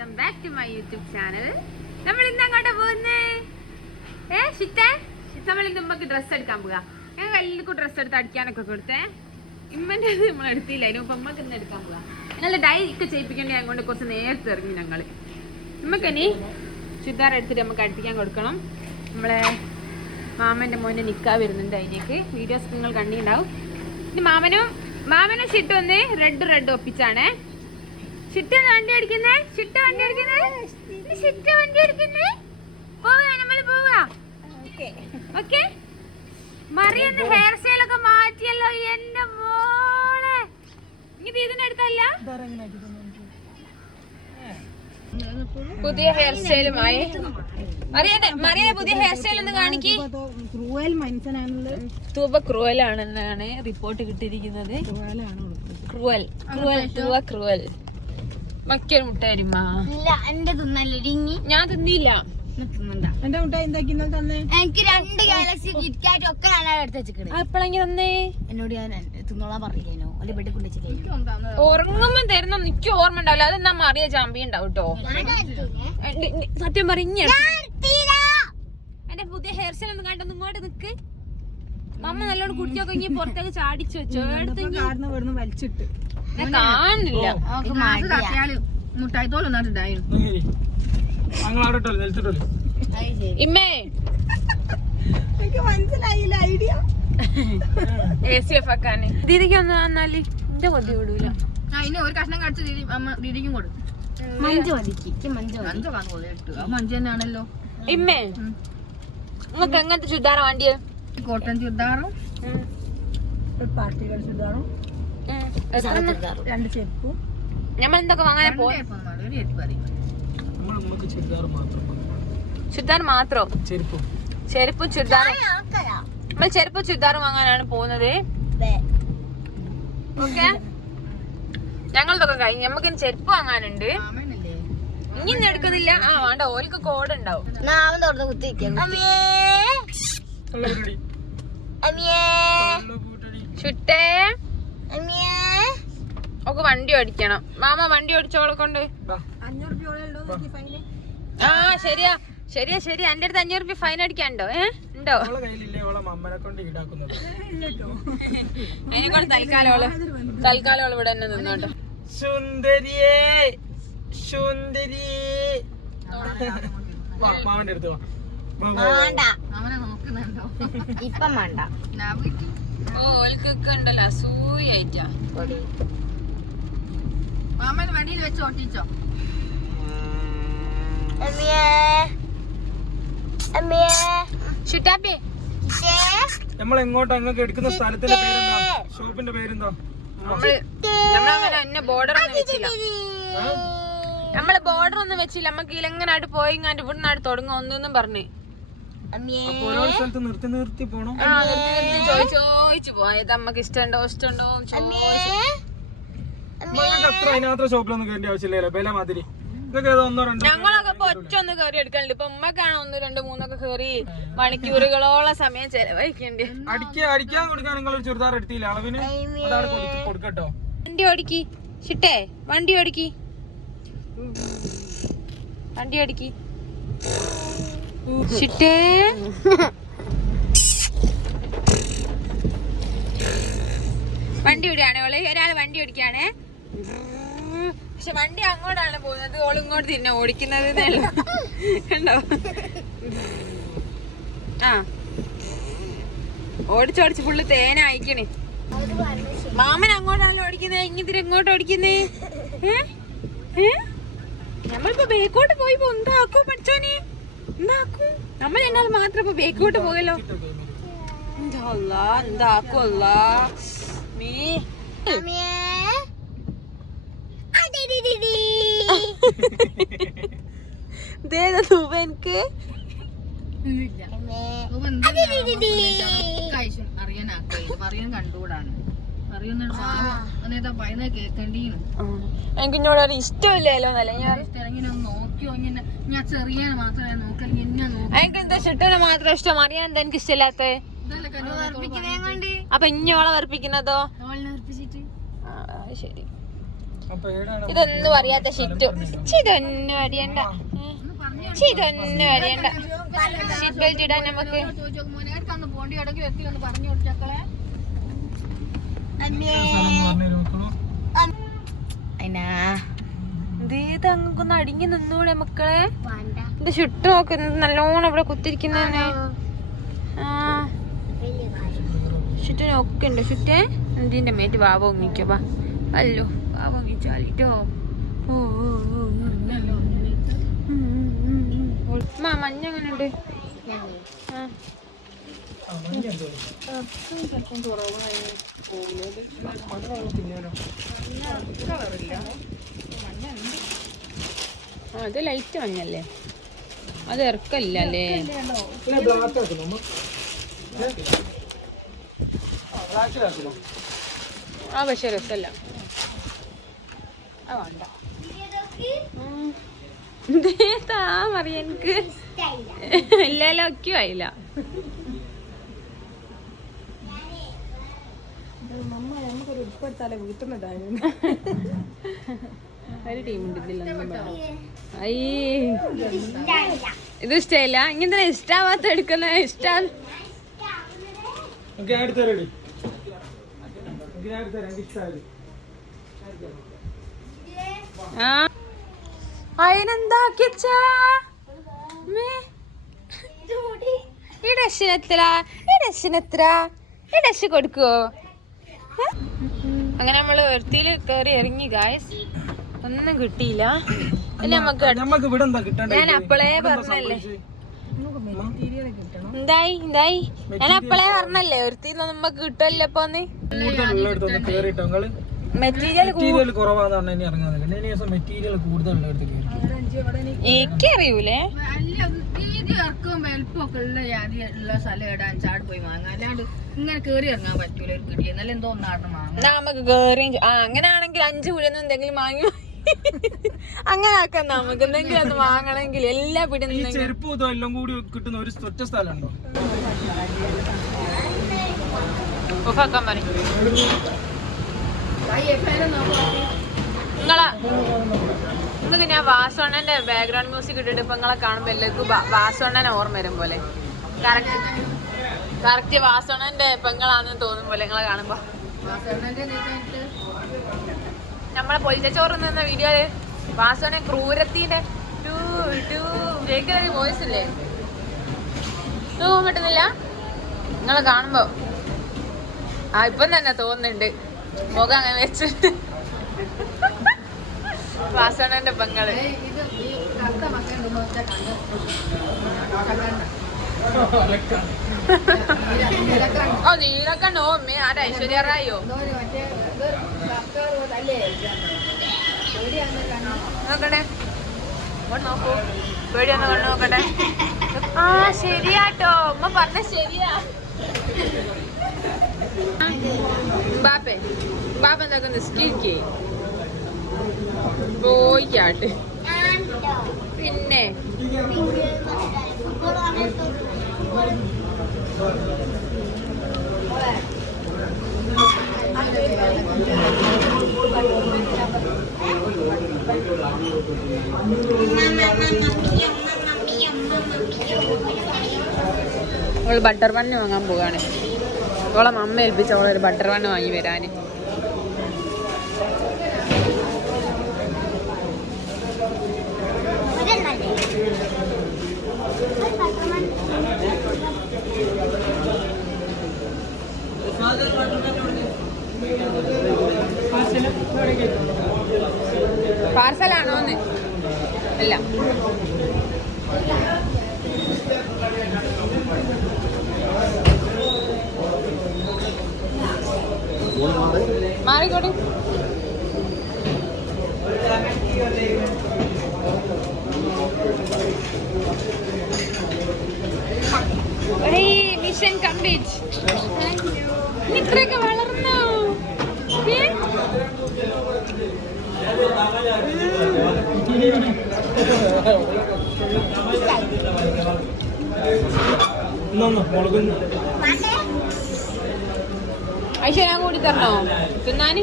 Welcome back to my YouTube channel നമ്മൾ ഇന്ന് അങ്ങോട്ട് പോകുന്നേ? ഏ ഷിറ്റേ? നമ്മൾ ഇന്ന് ഉമ്മക്ക് ഡ്രസ്സ് എടുക്കാൻ പോകാം ഞാൻ എല്ലാവർക്കും ഡ്രസ്സ് എടുത്ത് അടിക്കാനൊക്കെ കൊടുത്തേ. ഇമ്മന്റെ നമ്മൾ എടുത്തില്ല അതിന് മുമ്പ് ഉമ്മക്ക് ഇന്ന് എടുക്കാൻ പോകാം നല്ല ഡൈ ഒക്കെ ചെയ്യിപ്പിക്കേണ്ടി അതുകൊണ്ട് കുറച്ച് നേരത്തെ ഇറങ്ങി ഞങ്ങൾ നമുക്കിനി ചുരിദാർ എടുത്തിട്ട് നമുക്ക് അടുപ്പിക്കാൻ കൊടുക്കണം. നമ്മളെ മാമന്റെ മോന്റെ നിക്കാ വരുന്നുണ്ട് അതിനേക്ക് വീഡിയോസ് നിങ്ങൾ കണ്ടിട്ടുണ്ടാവും. ഇനി മാമനും മാമനും ഷിട്ട് വന്ന് റെഡ് റെഡ് ഒപ്പിച്ചാണേ. ഷിട്ട് വണ്ടി അടിക്കുന്നേ ഷിട്ട് വണ്ടി അടിക്കുന്നേ ചിട്ട വണ്ടി അടിക്കുന്നേ പോവാ നമ്മൾ പോവാ. ഓക്കെ മറിയുന്ന ഹെയർ സ്റ്റൈൽ ഒക്കെ മാറ്റിയല്ലോ എന്റെ മോളെ. ഇനി ഇതിനടുത്തല്ല പുതിയ ഹെയർ സ്റ്റൈലുമായി പുതിയ ഹെയർ സ്റ്റൈൽ ഒന്ന് കാണിക്കി. ക്രൂവൽ മനുഷ്യനാണുള്ളത് തൂബ ക്രൂവൽ ആണെന്നാണ് റിപ്പോർട്ട് കിട്ടിയിരിക്കുന്നത്. ക്രൂവൽ ക്രൂവൽ തൂവ ക്രൂവൽ. മറ്റൊരു തരുമാ ഇല്ല എന്റെ തിന്നല്ലിടിങ്ങി ഞാൻ തിന്നില്ല. എന്റെ മുട്ട എന്താക്കി തന്നെ? എനിക്ക് രണ്ട് ഗാലക്സി കിറ്റ്കാറ്റ് ഒക്കെ ഞാൻ എടുത്ത് വെച്ചിക്കണേ. എപ്പോഴെങ്കിൽ തന്നേ? എന്നോട് ഞാൻ തിന്നോളാൻ പറഞ്ഞില്ലേനോ? അല്ലെ ബെഡ് കൊണ്ട് വെച്ചില്ലേനോ ഉറങ്ങുമ്പോ തരുന്ന എനിക്ക് ഓർമ്മ ഉണ്ടാവില്ല. അത് എന്നാ മറിയ ചാമ്പി ഉണ്ടാവും കേട്ടോ സത്യം പറഞ്ഞ എന്റെ പുതിയ ഹെയർ സ്റ്റൈൽ ഒന്നും കണ്ടൊന്നും ഇങ്ങോട്ട് നിക്ക്. മമ്മ നല്ലോണം കുടിച്ചൊക്കെ ഇങ്ങനെ പുറത്തേക്ക് ചാടിച്ചു വെച്ചോ. എടുത്തെങ്കിൽ വലിച്ചിട്ട്. കാണുന്നില്ല. മുട്ടായി ഇമ്മേ. മനസ്സിലായില്ല ഐഡിയ. എ സി എഫ് ആക്കാന്. ദീദിക്ക് ഒന്ന് വന്നാൽ എന്റെ കൊതി വിടൂല. അതിന് ഒരു കഷ്ണം കടിച്ച് ദീദി അമ്മ ദീദിക്കും കൊടുക്കും മഞ്ച് മതിക്ക് മഞ്ച് മഞ്ച് തന്നെയാണല്ലോ. ഇമ്മേ. നിങ്ങൾക്ക് എങ്ങനത്തെ ചുരിദാറ വണ്ടിയെ? കോട്ടൺ ചുരിദാറും പാർട്ടികൾ ചുരിദാറും. രണ്ട് ചെരുപ്പും. നമ്മൾ എന്തൊക്കെ വാങ്ങാൻ ചുരിദാർ മാത്രം ചെരുപ്പും. ചെരുപ്പും ചുരിദാറും. നമ്മൾ ചെരുപ്പും ചുരിദാറും വാങ്ങാനാണ് പോകുന്നത്. ഓക്കെ? ഞങ്ങളതൊക്കെ കഴിഞ്ഞു. നമുക്ക് ചെരുപ്പ് വാങ്ങാനുണ്ട്. ഇനി എടുക്കുന്നില്ല. ആ വേണ്ട. ഓൽക്ക് കോഡ് ഉണ്ടാവും. ചുട്ടേ. അമ്മിയേ ഒക്കെ വണ്ടി ഓടിക്കണം. മാമ വണ്ടി ഓടിച്ചോളെ കൊണ്ട്? ആ ശരിയാ. ശരിയാ ശരി എന്റെ അടുത്ത് അഞ്ഞൂറ് രൂപ ഫൈൻ അടിക്കാണ്ടോ ഏ? ഉണ്ടോ? അവളെ കയ്യിലില്ലേ അവളെ മമ്മനെ കൊണ്ട് ഈടാക്കുന്നത്. അതിനെ കൊണ്ട് തൽക്കാലം ഓൾ തൽക്കാലം ഓൾ ഇവിടെ തന്നെ നിന്നോട്ടെ. സുന്ദരിയേ സുന്ദരി. വാ മാമന്റെ അടുത്ത് ഇപ്പം വേണ്ട. ഞാൻ വീട്ടിൽ ഓ ഓൽക്കൊക്കെ ഉണ്ടല്ലോ അസൂയായിട്ടാ മാമൻ വണ്ടിയിൽ വെച്ച് ഓട്ടിച്ചോ? നമ്മൾ എങ്ങോട്ടാ എടുക്കുന്ന സ്ഥലത്തിന്റെ പേരെന്താ? ഷോപ്പിന്റെ പേരെന്താ? നമ്മൾ നമ്മളങ്ങനെ ബോർഡർ ഒന്നും വെച്ചില്ല. നമ്മൾ ബോർഡർ ഒന്നും വെച്ചില്ല. നമുക്ക് ഇലങ്ങനായിട്ട് പോയി ഇവിടുന്ന് ആയിട്ട് തുടങ്ങും ഒന്നും പറഞ്ഞു. ഓരോ സ്ഥലത്ത് നിർത്തി നിർത്തി പോണോ? നിർത്തി നിർത്തി ചോദിച്ച് പോയത് അമ്മയ്ക്ക് ഇഷ്ടമുണ്ടോ ഇഷ്ടമുണ്ടോ എന്ന് ചോദിച്ചു. നിങ്ങൾക്ക് അത്ര അതിനകത്ര ഷോപ്പിലൊന്നും കയറേണ്ട ആവശ്യമില്ലല്ലോ. വില മാതിരി. ഇതൊക്കെ ഏതോ ഒന്നോ രണ്ടോ ഞങ്ങളൊക്കെ ഇപ്പൊ ഒറ്റ ഒന്ന് കയറി എടുക്കലുണ്ട് ഇപ്പൊ ഉമ്മക്കാണ് ഒന്ന് രണ്ട് മൂന്നൊക്കെ കയറി മണിക്കൂറുകളോളം സമയം ചെലവഴിക്കണ്ടേ. അടിക്കാൻ അടിക്കാൻ കൊടുക്കാൻ നിങ്ങൾ ഒരു ചുരിദാർ എടുത്തില്ല. അളവിന് അതാണ് കൊടുത്ത് കൊടുക്കട്ടോ. വണ്ടി ഓടിക്കി. വണ്ടി ഓടിക്കി. വണ്ടി ഓടിക്കി. വണ്ടി ഓടിയാണ്? ഓൾ ഒരാൾ വണ്ടി ഓടിക്കാണ്. പക്ഷെ വണ്ടി അങ്ങോട്ടാണ് പോകുന്നത്. ഓൾ ഇങ്ങോട്ട് തിരിഞ്ഞ ഓടിക്കുന്നത് കണ്ടോ? ആ. ഓടിച്ചോടിച്ച് ഫുള്ള് തേന അയക്കണേ. മാമൻ അങ്ങോട്ടാണല്ലോ ഓടിക്കുന്നത്. ഇങ്ങനെ ഇങ്ങോട്ട് ഓടിക്കുന്നേ? നമ്മളിപ്പോ ബേക്കോട്ട് പോയി എന്താക്കും പഠിച്ചോനെ? എന്താക്കും നമ്മൾ എന്നാൽ മാത്രം ഇപ്പൊ ബേക്കോട്ട് പോകല്ലോ. എന്താ എന്താക്കും അല്ലാ അമ്മിയേ അടിടിടിടി. ഇതേതാ തൂവ എനിക്ക് അമ്മേ. കഴിച്ചും അറിയാനാക്കേ അറിയാൻ കണ്ടുകൂടാണ് അറിയുന്ന അന്നേതാ പറയുന്നത് കേൾക്കേണ്ടീന്ന് എനിക്ക് ഇന്നോട് ഒരു ഇഷ്ടമില്ലല്ലോ എന്നല്ല ഞാൻ ഇങ്ങനെ ഒന്ന് നോക്കിയോ ഇങ്ങനെ ഞാൻ ചെറിയ മാത്രമേ നോക്കല്ലെങ്കിൽ ഇന്നെ നോക്കി എനിക്ക് എന്താ ഷിട്ടനെ മാത്രം ഇഷ്ടം? അറിയാൻ എന്താ എനിക്ക് ഇഷ്ടമില്ലാത്ത അപ്പൊ ഇഞ്ഞോളെ വർപ്പിക്കുന്നതോ ശരി. ഇതൊന്നും അറിയാത്ത ഷിറ്റു. ഇതൊന്നും അറിയണ്ട. ഇതൊന്നും അറിയണ്ട. സീറ്റ് ബെൽറ്റ് ഇടാൻ നമുക്ക് അങ്ങൊന്ന് അടിങ്ങി നിന്നൂടെ മക്കളെ. ഇത് ചുട്ട് നോക്ക് നല്ലോണം ഇവിടെ കുത്തിരിക്കുന്നതന്നെ ആ. ഷിറ്റിന് ഒക്കെ ഉണ്ട്. ചുറ്റേ എന്തിന്റെ മേറ്റ്? വാവ ഒങ്ങിക്കോ വാ. അല്ലോ. ഉം. ഉമ്മ, മഞ്ഞ എങ്ങനെ ഉണ്ട് ആ. ആ, അത് ലൈറ്റ് മഞ്ഞല്ലേ? അത് ഇറക്കല്ല അല്ലേ ആ പക്ഷെ. ദേ താ മറിയ എനിക്ക് ഇല്ലല്ലോ ആയില്ല. ഒരു ഇത് ഇഷ്ടമില്ല ഇങ്ങനെ ഇഷ്ടാവാത്ത എടുക്കുന്ന ഇഷ്ടം ഞാൻ എടുത്തരാം എനിക്ക് ഇഷ്ടമായത് ആ അതിനെന്താക്കിച്ചാ ഈ ഡഷിന് എത്ര ഈ ഡഷിന് എത്ര ഈ ഡഷ് കൊടുക്കുവോ അങ്ങനെ നമ്മൾ ഒരുത്തിയിൽ കേറി ഇറങ്ങി ഗായസ് ഒന്നും കിട്ടിയില്ല. ഞാൻ അപ്പളേ പറഞ്ഞല്ലേ എന്തായി? എന്തായി? ഞാൻ അപ്പളേ പറഞ്ഞല്ലേ ഒരുത്തിന്ന് നമുക്ക് കിട്ടുമല്ലോ ഇപ്പൊ ഒന്ന്. മെറ്റീരിയൽ മെറ്റീരിയൽ കുറവാന്ന് പറഞ്ഞാൽ ഇനി ഇറങ്ങാൻ ഇനി ദിവസം മെറ്റീരിയൽ കൂടുതൽ ഉള്ള ജാതി ഉള്ള സ്ഥലം ഇടാൻ ചാട് പോയി വാങ്ങാം. അല്ലാണ്ട് ഇങ്ങനെ കേറി ഇറങ്ങാൻ പറ്റൂല ഒരു കിടിയ എന്നാലും എന്തോ ഒന്നാടണം വാങ്ങാം. നമുക്ക് കേറിയും ചെ- ആ അങ്ങനെയാണെങ്കിൽ അഞ്ച് എന്തെങ്കിലും വാങ്ങി അങ്ങനെ ആക്കാം നമുക്ക്. എന്തെങ്കിലും അത് വാങ്ങണമെങ്കിൽ എല്ലാ ഈ പിടിയും ചെരുപ്പ് എല്ലാം കൂടി കിട്ടുന്ന ഒരു ഒറ്റ സ്ഥലമുണ്ടോ ഓഫാക്കാൻ പറയും. നിങ്ങളെ? നിങ്ങൾക്ക് ഞാൻ വാസോണ്ണന്റെ ബാക്ക്ഗ്രൗണ്ട് മ്യൂസിക് ഇട്ടിട്ട് ഇപ്പൊ നിങ്ങളെ കാണുമ്പോ എല്ലാവർക്കും വാ- വാസവണ്ണനെ ഓർമ്മ വരും പോലെ. കറക്റ്റ് കറക്റ്റ് വാസവണ്ണന്റെ പെങ്ങളാന്ന് തോന്നും പോലെ നിങ്ങളെ കാണുമ്പോ. നമ്മളെ പൊലിച്ചോറ് നിന്ന വീഡിയോയിൽ വാസവണ്ണൻ ക്രൂരത്തിന്റെ ടൂ ടൂ വോയിസ് ഇല്ലേ? തൂവും കിട്ടുന്നില്ല നിങ്ങളെ കാണുമ്പോ. ആ ഇപ്പം തന്നെ തോന്നുന്നുണ്ട്. മുഖം അങ്ങനെ വെച്ചിട്ട്. വാസവണ്ണന്റെ പെങ്ങൾ. ഓ നീലക്കണ്ണോ? അമ്മേ ആരാ ഐശ്വര്യ റായോ? അല്ലേ? പേടിയാണ് കണ്ണ് നോക്കട്ടെ. ആ ശരിയാട്ടോ. ഉമ്മ പറഞ്ഞ ശരിയാ. ബാപ്പേ ബാപ്പ എന്തൊക്കെ നിസ്കരിക്കേ പോയിക്കാട്ട്. പിന്നെ? അവൾ ബട്ടർ ബണ്ണ് വാങ്ങാൻ പോവാണ്. അവളെ അമ്മ ഏൽപ്പിച്ച ഒരു ബട്ടർ ബണ്ണ് വാങ്ങി വരാന്. പാർസലാണോന്ന്? അല്ല. മാറിക്കോട്ടെ മിഷൻ കംപ്ലീറ്റ് ഇത്രയൊക്കെ വളർന്നോ? മുളകുന്നു. ഐശ്വര്യ കൂടി തരണോ? തിന്നാന്?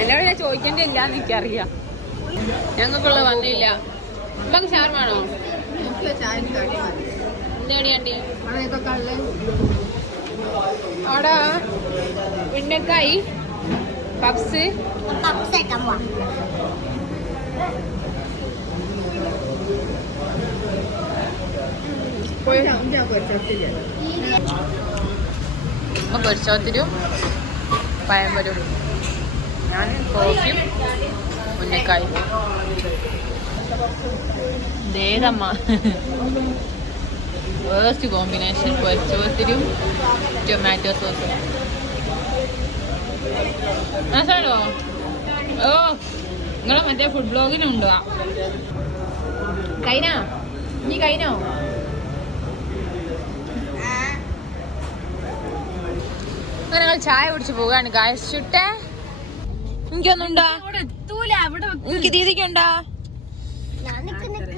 എന്നോട് ഞാൻ ചോദിക്കേണ്ടില്ല എനിക്കറിയാം. ഞങ്ങൾക്കുള്ള വന്നില്ല. നമുക്ക് അതൊക്കെ കള്ള് അവിടെ ഉണ്ടക്കായി പപ്സ്. പപ്സേക്കാൻ പൊരിച്ചോത്തിരും പയമ്പരും ഞാൻ കോഫിയും ഉന്നക്കായി ദേതമ്മ വേസ്റ്റ് കോമ്പിനേഷൻ പൊരിച്ചോത്തിരും ടൊമാറ്റോ സോസും മനസ്സിലോ ഓ നിങ്ങളെ മറ്റേ ഫുഡ് ബ്ലോഗിനുണ്ടോ കൈനാ? നീ കൈനോ? അങ്ങനെ ഞങ്ങൾ ചായ കുടിച്ച് പോകാണ് കാശിട്ടെ എനിക്കൊന്നുണ്ടോ? അവിടെ എത്തൂല അവിടെ എനിക്ക് ദീദിക്കുണ്ടോ? ഞാൻ നിക്ക് നിക്ക്.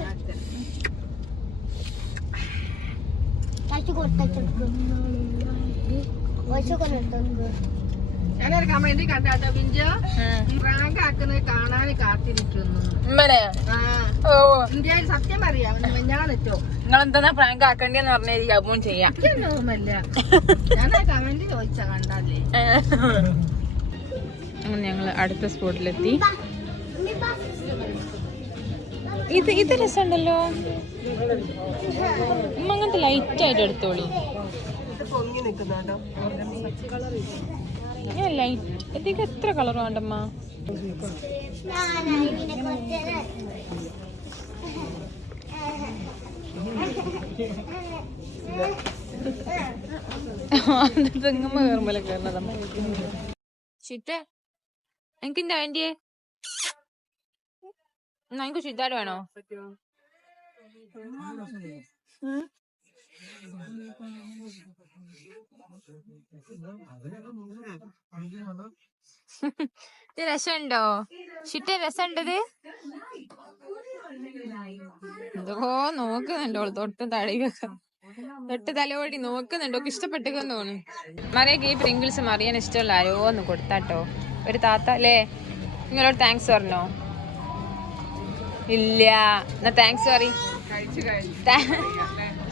കഴിച്ചു കൊടുത്തു ഒഴിച്ചൊക്കെ ഞാനൊരു കമന്റ് കണ്ടാട്ടോ? ബിഞ്ച റാങ്ക് ആക്കുന്നത് കാണാൻ കാത്തിരിക്കുന്നു. ഉമ്മനെ. ആ. ഓ. ഇന്ത്യയിൽ സത്യം പറയാം ഞാനെത്തോ നിങ്ങൾ എന്താ പ്രാങ്ക് ആക്കണ്ടെന്ന് പറഞ്ഞാൽ അപ്പവും ചെയ്യാം. ഞാൻ ആ കമന്റ് ചോദിച്ച കണ്ടല്ലേ അങ്ങനെ ഞങ്ങൾ അടുത്ത സ്പോട്ടിലെത്തി. ഇത് ഇത് രസമുണ്ടല്ലോ. അങ്ങനത്തെ ലൈറ്റ് ആയിട്ട് എടുത്തോളി. പൊങ്ങി നിൽക്കുന്നുണ്ടോ? ഞാൻ ലൈറ്റ് ഇതിക്ക് എത്ര കളർ വേണ്ടമ്മ? തെങ്ങമ്മ കയറുമ്പോൾ ചിത്ത എനിക്ക് എന്താ വേണ്ടിയേ? എനിക്ക് ചിത്താട് വേണോ? ഇത് രസമുണ്ടോ? ചിട്ട രസമുണ്ടത്? എന്തോ നോക്കുന്നുണ്ടോ തൊട്ട് തടികൊക്കെ തൊട്ട് തലവടി നോക്കുന്നുണ്ടോ. ഇഷ്ടപ്പെട്ടേക്കെന്ന് തോന്നുന്നു. മറിയൊക്കെ ഈ പ്രിങ്കിൾസ് മറിയാൻ ഇഷ്ടമുള്ള ആരോ ഒന്ന് കൊടുത്താട്ടോ. ഒരു താത്ത അല്ലേ? നിങ്ങളോട് താങ്ക്സ് പറഞ്ഞോ? ഇല്ല. എന്നാ താങ്ക്സ് പറ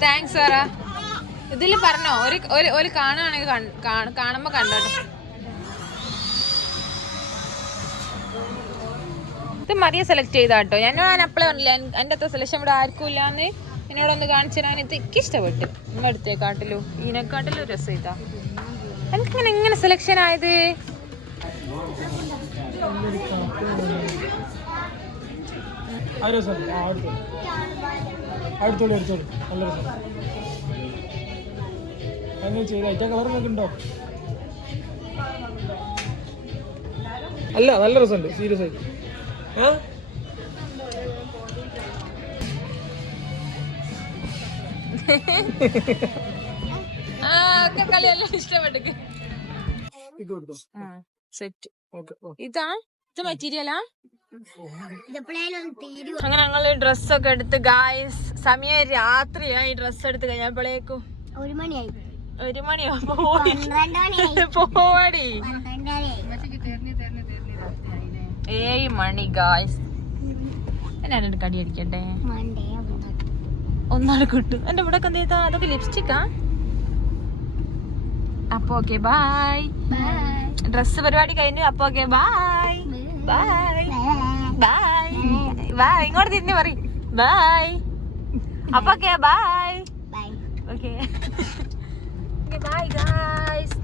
താങ്ക്സ് പറ. ഇതിൽ പറഞ്ഞോ ഒരു ഒരു ഒരു കാണുകയാണെങ്കിൽ കാണുമ്പോ കണ്ടോട്ടെ ഇത് മതിയെ സെലക്ട് ചെയ്താ കേട്ടോ ഞാൻ ഞാൻ അപ്പളേ പറഞ്ഞില്ല എന്റെ അത്ര സെലക്ഷൻ ഇവിടെ ആർക്കും ഇല്ലാന്ന്. എന്നോടൊന്ന് കാണിച്ചു തരാൻ ഇത് എനിക്ക് ഇഷ്ടപ്പെട്ടു നിങ്ങൾ എടുത്തേക്കാട്ടിലും. ഇതിനെക്കാട്ടിലും രസം ഇതാ. എനിക്കിങ്ങനെ എങ്ങനെ സെലക്ഷൻ ആയത്. അടുത്തോളൂ അടുത്തോളൂ നല്ല രസം. അങ്ങനെ ചെയ്ത? ഐറ്റ കളർ നിങ്ങൾക്ക് ഉണ്ടോ? അല്ല നല്ല രസമുണ്ട്. സീരിയസ് ആയി ഏ? ആ കളിയെല്ലാം ഇഷ്ടപ്പെട്ടു സെറ്റ് ഓക്കെ ഇതാ ഇത് മെറ്റീരിയലാ ഇതെപ്പോഴേലും തീരും അങ്ങനെ ഞങ്ങൾ ഡ്രസ്സൊക്കെ എടുത്ത് ഗായ്സ് സമയം രാത്രിയായി ഡ്രസ്സ് എടുത്ത് കഴിഞ്ഞപ്പോഴേക്കും ഒരു മണിയായി. ഒരു മണിയാവുമ്പോ പോവാടി. ഏഴ് മണി ഗായ്സ് ഞാനൊരു കടി അടിക്കട്ടെ? മണ്ടേ ഒന്നാളെ കിട്ടും. എന്റെ ഇവിടെ എന്ത് ചെയ്താ? അതൊക്കെ ലിപ്സ്റ്റിക്കാ അപ്പൊ ഓക്കെ ബൈ ബൈ ഡ്രസ് പരിപാടി കഴിഞ്ഞു. അപ്പൊ okay bye bye bye bye ഇങ്ങോട്ട് തിരിഞ്ഞു പറ ബൈ അപ്പൊ okay bye bye okay bye guys.